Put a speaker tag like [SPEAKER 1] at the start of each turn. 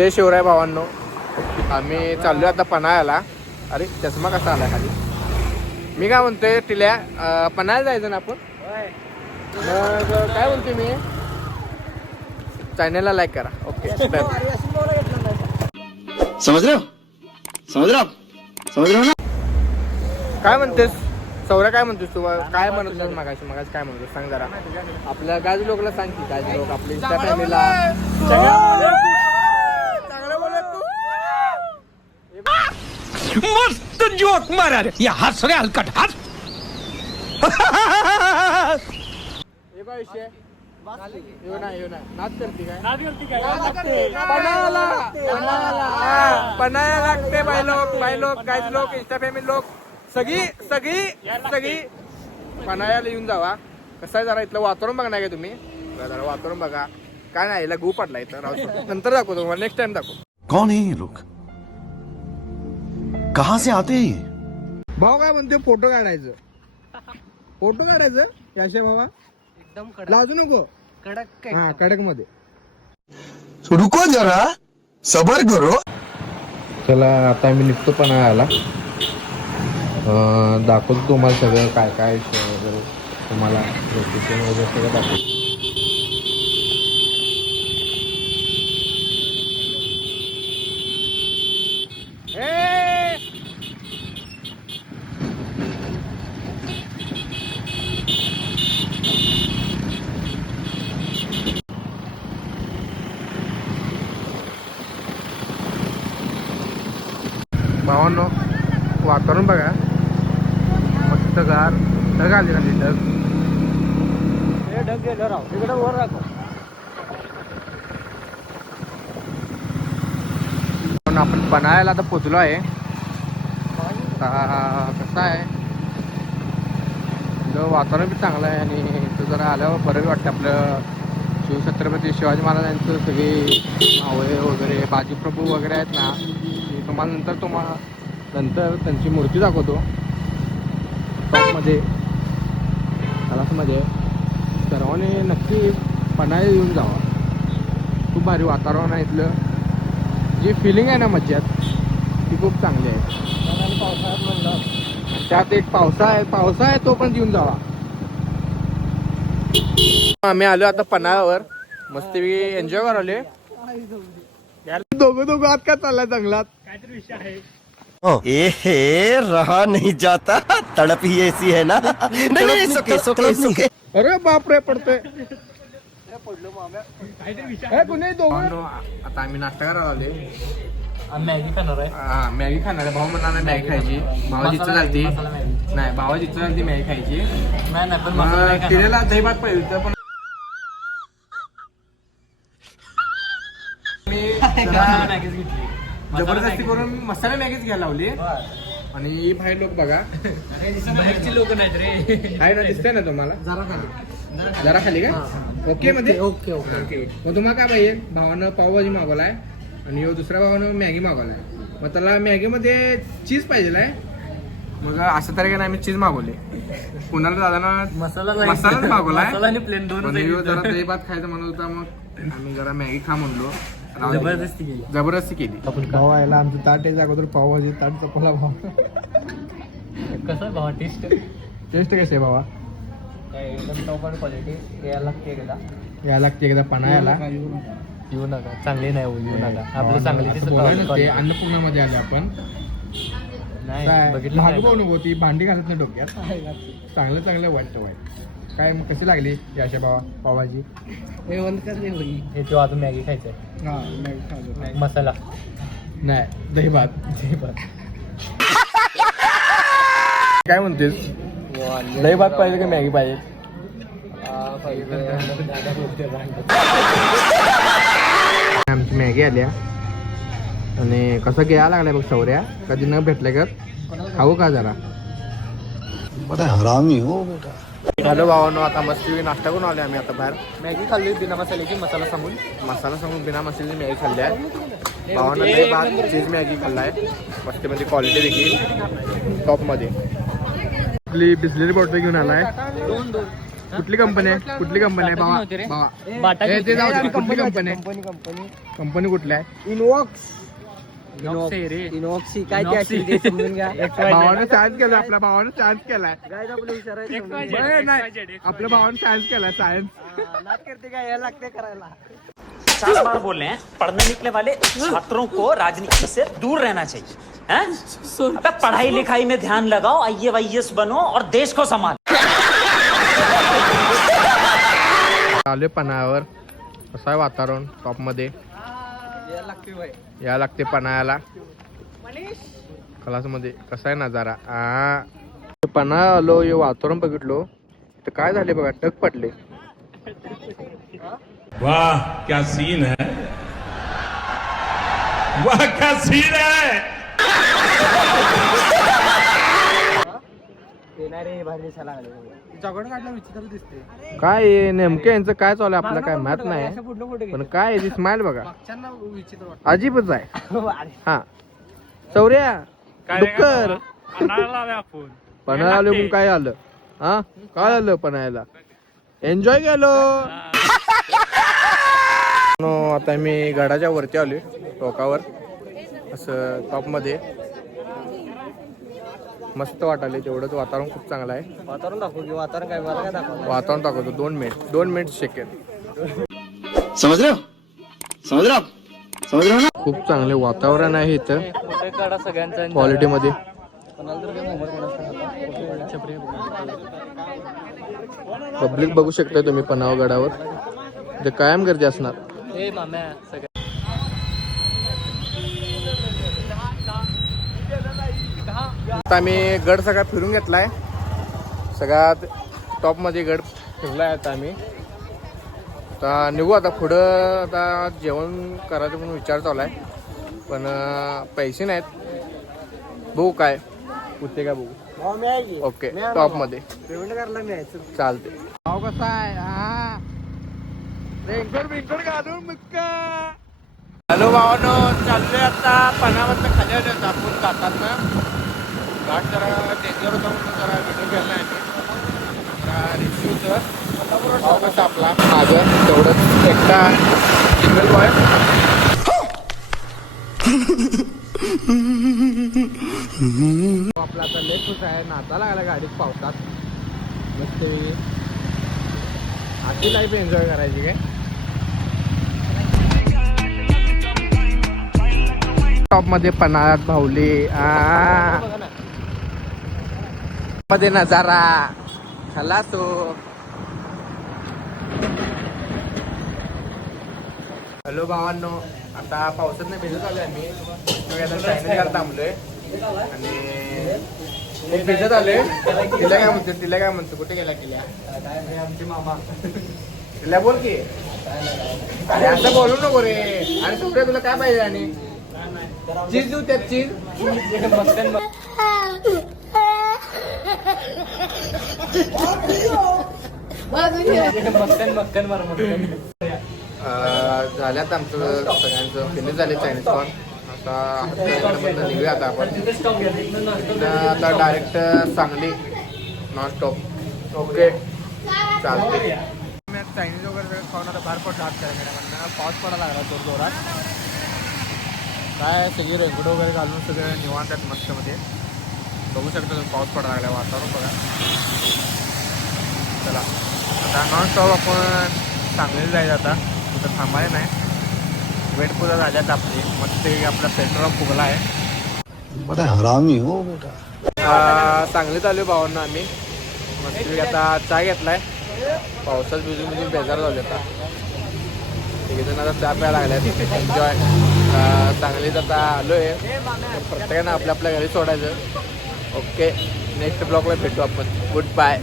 [SPEAKER 1] जय शिवराय भावांनो. आम्ही चाललोय आता पन्हाळ्याला. अरे चष्मा कसा आलाय खाली? मी काय म्हणतोय टिल्या अं, पन्हाळ्याला जायचं ना आपण? मग काय म्हणतोय मी? चॅनलला लाईक करा. ओके डन
[SPEAKER 2] समझ रहे हो समझ रहे हो आप? समझ रहे हो ना?
[SPEAKER 1] काय म्हणतेस? सौरा काय म्हणतोस तू? काय म्हणत होतास मागाशी? मागाशी काय म्हणतोस? सांग जरा. आपल्या गाज लोकला सांग की गाज लोक आपल्या इंस्टा फॅमिलीला
[SPEAKER 3] मस्त जोक मारा रे. या हस रे हलकट हस
[SPEAKER 1] हे काय विषय येऊ ना येऊ ना. नाच करते काय? पणाला पणाला. हा, पणाला लागते बाय लोक बाय लोक गाईज लोक इंस्टा फॅमिली लोक. सगळी सगळी सगळी. पणाळ्याला येऊन जावा. कसं आहे जरा इथलं वातावरण बघणार का तुम्ही? जरा वातावरण बघा. काय नाही याला गू पडला इथं. राहू शकतो. नंतर दाखवतो तुम्हाला. नेक्स्ट टाइम दाखवतो
[SPEAKER 2] कौन है ये लोग? कहाँ से आते हैं
[SPEAKER 1] भाऊ काय म्हणते फोटो काढायचं. फोटो काढायचं? याशे भावा?
[SPEAKER 4] एकदम कडक.
[SPEAKER 1] लाजू नको?
[SPEAKER 4] कडक
[SPEAKER 1] हा कडकमध्ये
[SPEAKER 2] रुको जरा सबर करो.
[SPEAKER 1] चला आता मी निघतो पण आला दाखवतो तुम्हाला सगळं काय काय विषय वगैरे तुम्हाला लोकेशन वगैरे सगळं दाखवतो. भावांनो वातावरण बघा. मस्त गार. ढग आली ना
[SPEAKER 4] हे ढग गेलं राव. इकडे वर राखो.
[SPEAKER 1] पण आपण पन्हाळ्याला आता पोचलो आहे. कसं आहे? वातावरण बी चांगलं आहे आणि इथं जरा आल्यावर बरं वाटतं आपलं. शिवछत्रपती शिवाजी महाराजांचं सगळे मावळे वगैरे बाजीप्रभू वगैरे आहेत ना. ते तुम्हाला नंतर तुम्हाला नंतर त्यांची मूर्ती दाखवतो. टॉपमध्ये कलासमध्ये सर्वांनी नक्की पन्हाळ्याला येऊन जावा. खूप भारी वातावरण आहे इथलं. जी फिलिंग आहे ना मज्जात ती खूप चांगली आहे.
[SPEAKER 4] पावसाळ्यात म्हणलं
[SPEAKER 1] त्यात एक पावसा आहे. पावसा आहे तो पण येऊन जावा. आम्ही आलो आता पन्हाळ्यावर. मस्त एन्जॉय कराले दोघं दोघं आत काय चाललाय जंगलात?
[SPEAKER 5] ए हे रहा नहीं जाता. तड़प ही ऐसी है ना. नहीं नहीं सुखे सुखे सुखे
[SPEAKER 1] अरे बापरे कुणी दोघं? आता आम्ही नाश्ता करायला आले
[SPEAKER 4] आम्ही मॅगी खाणार आहे.
[SPEAKER 1] हा मॅगी खाणार आहे. भाऊ म्हणणार मॅगी खायची. भावाची इच्छा झाली नाही भावाची इच्छा झाली मॅगी खायची.
[SPEAKER 4] नाही पण
[SPEAKER 1] मग. तिला दही भात पाहिजे होतं पण मी
[SPEAKER 4] मॅगीच घेतली.
[SPEAKER 1] जबरदस्ती
[SPEAKER 4] मॅगी.
[SPEAKER 1] करून मसाला मॅगीच घ्यायला लावली. आणि ही बाहेर लोक बघा.
[SPEAKER 4] बाहेरची लोक नाहीत रे.
[SPEAKER 1] आहे ना दिसतंय ना तुम्हाला?
[SPEAKER 4] जरा खाली.
[SPEAKER 1] जरा खाली का? ओके मध्ये?
[SPEAKER 4] Okay okay
[SPEAKER 1] okay. मग तुम्हाला काय पाहिजे? भावानं पावभाजी मागवलाय आणि ह्यो दुसऱ्या भावानं मॅगी मागवलाय. मग त्याला मॅगीमध्ये चीज पाहिजे आहे. मग असं तरी काय आम्ही चीज मागवले. कुणाला दादाना
[SPEAKER 4] मसाला
[SPEAKER 1] मसालाच मागवलाय.
[SPEAKER 4] प्लेन दोन
[SPEAKER 1] जरा दही भात खायचं म्हणत होता मग आम्ही जरा मॅगी खा म्हणलो.
[SPEAKER 4] जबरदस्ती केली.
[SPEAKER 1] जबरदस्ती केली. भाऊ यायला आमचं ताट आहे अगोदर पावभाजी ताट चपला भाव
[SPEAKER 4] कसं भावा? टेस्ट
[SPEAKER 1] टेस्ट कशी आहे बाबा
[SPEAKER 4] एकदम टॉप क्वालिटी यायला लागते एकदा.
[SPEAKER 1] यायला लागते एकदा पणायला
[SPEAKER 4] येऊ नका चांगली नाही हो, येऊ नका. आपलं चांगली
[SPEAKER 1] ते अन्नपूर्णामध्ये आले आपण.
[SPEAKER 4] नाही
[SPEAKER 1] काय?
[SPEAKER 4] बघितलं
[SPEAKER 1] भांडी घालत नाही डोक्यात. चांगलं चांगलं वाईट वाईट. काय मग कशी लागली याशा बाबा पावभाजी
[SPEAKER 4] हे तो अजून मॅगी खायचंय. मसाला
[SPEAKER 1] नाही. दही भात
[SPEAKER 4] हे बघ.
[SPEAKER 1] काय म्हणतेस? दही भात पाहिजे का मॅगी पाहिजे? आमची मॅगी आल्या. आणि कसं घ्यायला लागलाय बघ सौर्या कधी न भेटल्या का खाऊ का जरा?
[SPEAKER 2] बड़ा हरामी हो. बेटा
[SPEAKER 1] हॅलो भावानो आता मस्ती नाश्ता करून आले आम्ही आता बाहेर.
[SPEAKER 4] मॅगी खाल्ली बिना मसाल्याची मसाला सांगून.
[SPEAKER 1] मसाला सांगून बिना मसाल्याची मॅगी खाल्ली आहे. भावानं लई भात चीज़ मॅगी खाल्ला आहे. मस्तीमध्ये क्वालिटी देखील टॉपमध्ये आपली बिस्लेरी बॉटल घेऊन आलाय.
[SPEAKER 4] दोन दोन
[SPEAKER 1] कुठली कंपनी आहे कुठली कंपनी आहे भावा
[SPEAKER 4] बाटा
[SPEAKER 1] ते जाऊ कुठली कंपनी आहे
[SPEAKER 5] कंपनी कंपनी
[SPEAKER 1] कंपनी कुठली आहे?
[SPEAKER 5] इनवॉक्स
[SPEAKER 4] रे
[SPEAKER 5] इनॉक्सी काय ते असेल ते समजून घ्या
[SPEAKER 1] भावानं सायन्स केलाय आपल्या भावानं सायन्स केलाय
[SPEAKER 5] काय आपलं विचारायचं
[SPEAKER 1] बरं, नाही. आपल्या भावानं सायन्स केलाय सायन्स
[SPEAKER 5] करते काय? यायला लागते करायला.
[SPEAKER 6] पचास बार बोल रहे हैं पढ़ने निकले वाले छात्रों को राजनीति से दूर रहना चाहिए हैं? अबे पढ़ाई लिखाई में ध्यान लगाओ आई ए बनो और देश को संभाल।
[SPEAKER 1] आलोय पन्हाळ्यावर कसं आहे वातावरण टॉपमध्ये. या लागते पन्हाळ्याला क्लासमध्ये कसा आहे नजारा? आ. पन्हाळा आलो हे वातावरण बघितलो. तर काय झाले बघा टक पडले.
[SPEAKER 3] वाह क्या सीन है. वाह क्या सीन है.
[SPEAKER 5] दिसायला लागले
[SPEAKER 1] काय आहे? नेमकं यांचं काय चालू आहे? आपल्याला काय माहीत नाही. पण काय याची स्माइल बघा. अजीबच आहे हा चौऱ्या डुक्कर. पन्हाळा आलो म्हणून काय आलं? हा? काय आलं पन्हाळ्याला? एन्जॉय केलो. नो, आता मी गडाच्या वरती आलोय टोकावर. असं टॉपमध्ये. मस्त वाटाले तेवढंच वातावरण खूप चांगलं आहे.
[SPEAKER 5] वातावरण दाखवू की वातावरण काय मला काय दाखवलं
[SPEAKER 1] वातावरण दाखवतो दोन मिनिट दोन मिनिट सेकंड
[SPEAKER 2] समझ रहे हो समझ रहे हो आप समझ रहे हो ना?
[SPEAKER 1] खूप चांगले वातावरण आहे इथं.
[SPEAKER 4] फोटो काढा सगळ्यांचा
[SPEAKER 1] क्वालिटी मध्ये. पब्लिक बघू शकता तुम्ही पनाव गडावर ते कायम गर्दी असणार.
[SPEAKER 4] ए माम्या सगळ्या
[SPEAKER 1] आता आम्ही गड सगळा फिरून घेतलाय. सगळ्यात टॉपमध्ये गड फिरलाय आता आम्ही. आता निघू आता पुढं आता जेवण करायचं म्हणून विचार चालू आहे. पण पैसे नाहीत. बघू काय होते का बघू. ओके टॉपमध्ये.
[SPEAKER 5] पेमेंट करायला
[SPEAKER 1] चालते भाव कसा आहे? हा. रेनकोट बिनकोट घालून मुक्का. हॅलो भावानो चाललोय आता. पणामधनं खाली आलो होतो आपण जातात ना घाट जरा डेंजर होता म्हणून जरा व्हिडिओ घ्यायला आहे रिव्ह्यूचं भाव आपला? माझं तेवढंच एकटा सिंगल बॉय आपला आता लेट खुश आहे नाचा लागला गाडीत पावसात. ते आधी लाईफ एन्जॉय करायची काय? टॉपमध्ये पन्हाळ्यात भावली आ. मध्ये नजारा खलासो हॅलो भावांनो आता पावसात नाही भिजत आलोय आम्ही. आता चायनीजला थांबलोय. आणि भिजत आलोय. तिला काय म्हणतो तिला काय म्हणतो कुठे गेला किल्या आमची मामा तिला बोल की. अरे असं बोलू नको रे. आणि तुमच्या तुला काय पाहिजे आणि? चीज देऊ त्यात चीज?
[SPEAKER 4] मक्कन मक्कन मार मक्कन
[SPEAKER 1] झाल्यात आमचं सगळ्यांचं. फिनिश झाले चायनीज पण आता हॉटेलमधनं निघूया आता आपण. आता direct Sangli non stop okay चालते चायनीज वगैरे सगळं खाऊन आता बाहेर पण हात करायला पाऊस पडायला लागला जोर जोरात. काय सगळी रेनकोट वगैरे घालून सगळं निवांत आहेत मस्तमध्ये. बघू शकता तुम्ही पाऊस पडायला लागला वातावरण बघा. चला. आता नॉन स्टॉप आपण सांगलीला जायचं आता. कुठं थांबायला नाही. वेट पूजा झाल्यात आपली. मस्त आपला पेट्रोल फुगला आहे.
[SPEAKER 2] बड़ा हरामी हो बेटा.
[SPEAKER 1] आ, सांगलीत आलो भावांना आम्ही. मस्त आता चहा घेतलाय. पावसात भिजून भिजून बेजार झाले आता. जण आता चहा प्यायला लागल्यात. एन्जॉय सांगलीत आता आलोय. प्रत्येकानं आपल्या आपल्या घरी सोडायचं. ओके नेक्स्ट ब्लॉगला भेटू आपण. Good bye